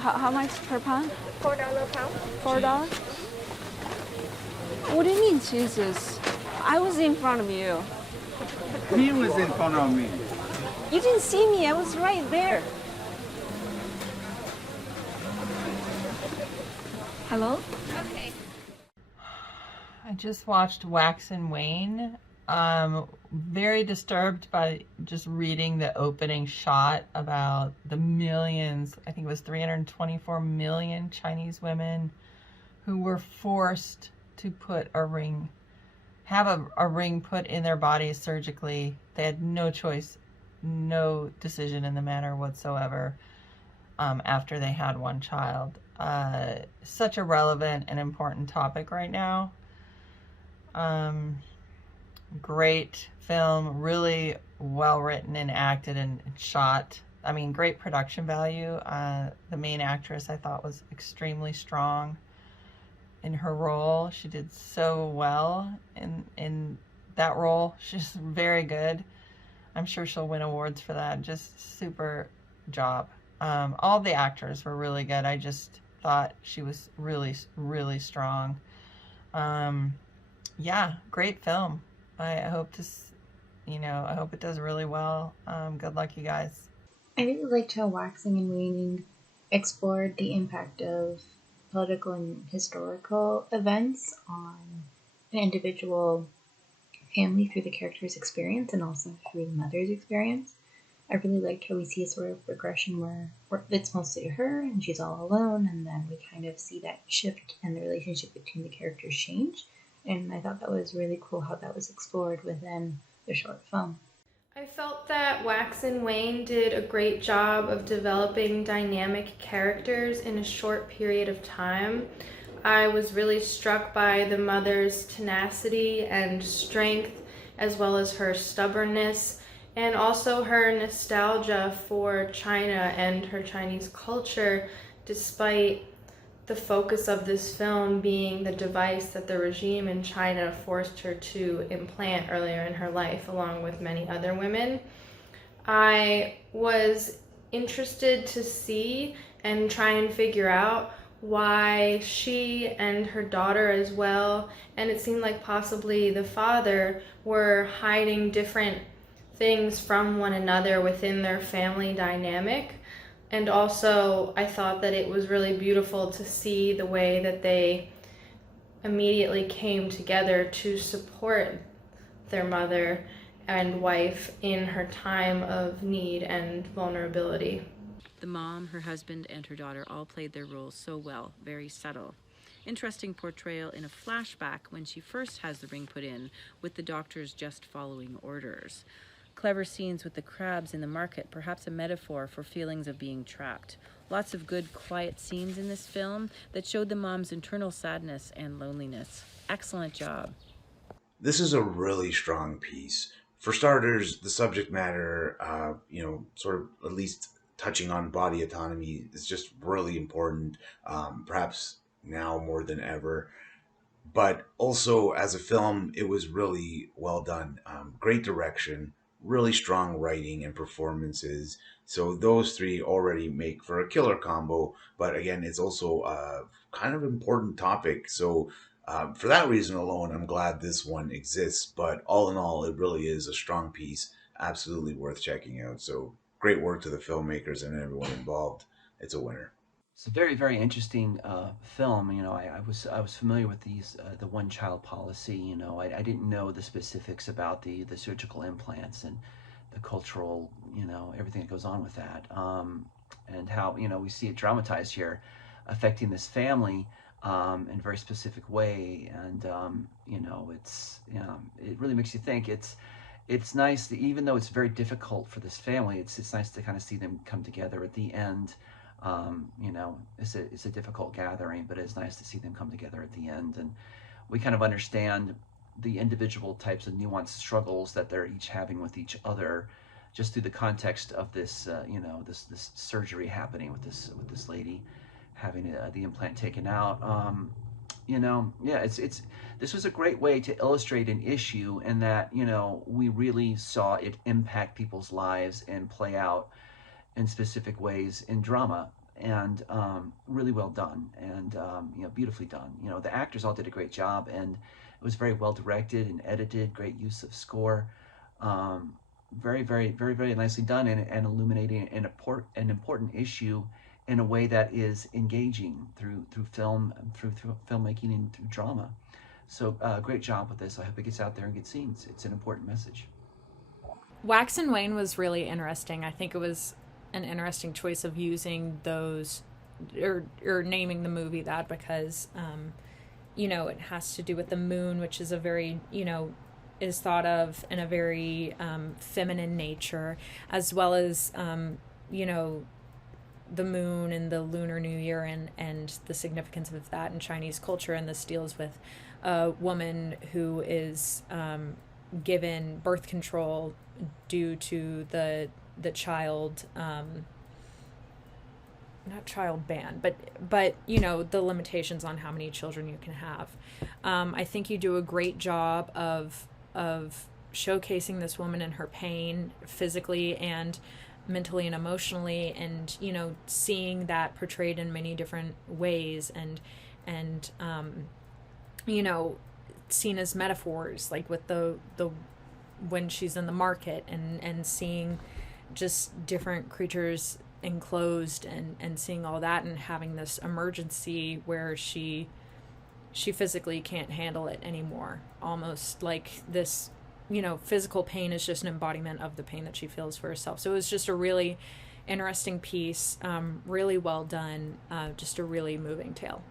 How much per pound? $4 a pound. $4? What do you mean, Jesus? I was in front of you. He was in front of me. You didn't see me. I was right there. Hello? Okay. I just watched Wax and Wane. Very disturbed by just reading the opening shot about the millions, I think it was 324 million Chinese women who were forced to put a ring, have a ring put in their bodies surgically. They had no choice, no decision in the matter whatsoever after they had one child. Such a relevant and important topic right now. Great film, really well written and acted and shot. I mean, great production value. The main actress I thought was extremely strong in her role. She did so well in that role. She's very good. I'm sure she'll win awards for that. Just super job. All the actors were really good. I just thought she was really, really strong. Yeah, great film. I hope I hope it does really well. Good luck, you guys. I really liked how Waxing and Waning explored the impact of political and historical events on an individual family through the character's experience and also through the mother's experience. I really liked how we see a sort of progression where it's mostly her and she's all alone, and then we kind of see that shift and the relationship between the characters change. And I thought that was really cool how that was explored within the short film. I felt that Wax and Wane did a great job of developing dynamic characters in a short period of time. I was really struck by the mother's tenacity and strength, as well as her stubbornness, and also her nostalgia for China and her Chinese culture, despite the focus of this film being the device that the regime in China forced her to implant earlier in her life, along with many other women. I was interested to see and try and figure out why she and her daughter as well, and it seemed like possibly the father, were hiding different things from one another within their family dynamic. And also, I thought that it was really beautiful to see the way that they immediately came together to support their mother and wife in her time of need and vulnerability. The mom, her husband, and her daughter all played their roles so well, very subtle. Interesting portrayal in a flashback when she first has the ring put in, with the doctors just following orders. Clever scenes with the crabs in the market, perhaps a metaphor for feelings of being trapped. Lots of good, quiet scenes in this film that showed the mom's internal sadness and loneliness. Excellent job. This is a really strong piece. For starters, the subject matter, sort of at least touching on body autonomy is just really important, perhaps now more than ever. But also, as a film, it was really well done. Great direction, really strong writing and performances. So those three already make for a killer combo. But again, it's also a kind of important topic. So for that reason alone, I'm glad this one exists. But all in all, it really is a strong piece. Absolutely worth checking out. So great work to the filmmakers and everyone involved. It's a winner. It's a very, very interesting film. You know, I was familiar with the one child policy. You know, I didn't know the specifics about the surgical implants and the cultural, everything that goes on with that, and how we see it dramatized here, affecting this family in a very specific way. And it really makes you think. It's nice that even though it's very difficult for this family, it's nice to kind of see them come together at the end. It's a difficult gathering, but it's nice to see them come together at the end, and we kind of understand the individual types of nuanced struggles that they're each having with each other, just through the context of this, this surgery happening with this lady having the implant taken out. This was a great way to illustrate an issue, and that we really saw it impact people's lives and play out in specific ways in drama. and really well done, and beautifully done. The actors all did a great job, and it was very well directed and edited. Great use of score. Very, very, very, very nicely done, and illuminating an important issue in a way that is engaging through film, through filmmaking, and through drama. So great job with this. I hope it gets out there and gets seen. It's an important message. Wax and Wane was really interesting. I think it was an interesting choice of using those or naming the movie that, because it has to do with the moon, which is a very is thought of in a very feminine nature, as well as the moon and the Lunar New Year and the significance of that in Chinese culture. And this deals with a woman who is given birth control due to the child, not child ban, but the limitations on how many children you can have. I think you do a great job of showcasing this woman and her pain physically and mentally and emotionally, and seeing that portrayed in many different ways, and seen as metaphors, like with the when she's in the market and seeing just different creatures enclosed and seeing all that, and having this emergency where she physically can't handle it anymore, almost like this physical pain is just an embodiment of the pain that she feels for herself. So it was just a really interesting piece, really well done, just a really moving tale.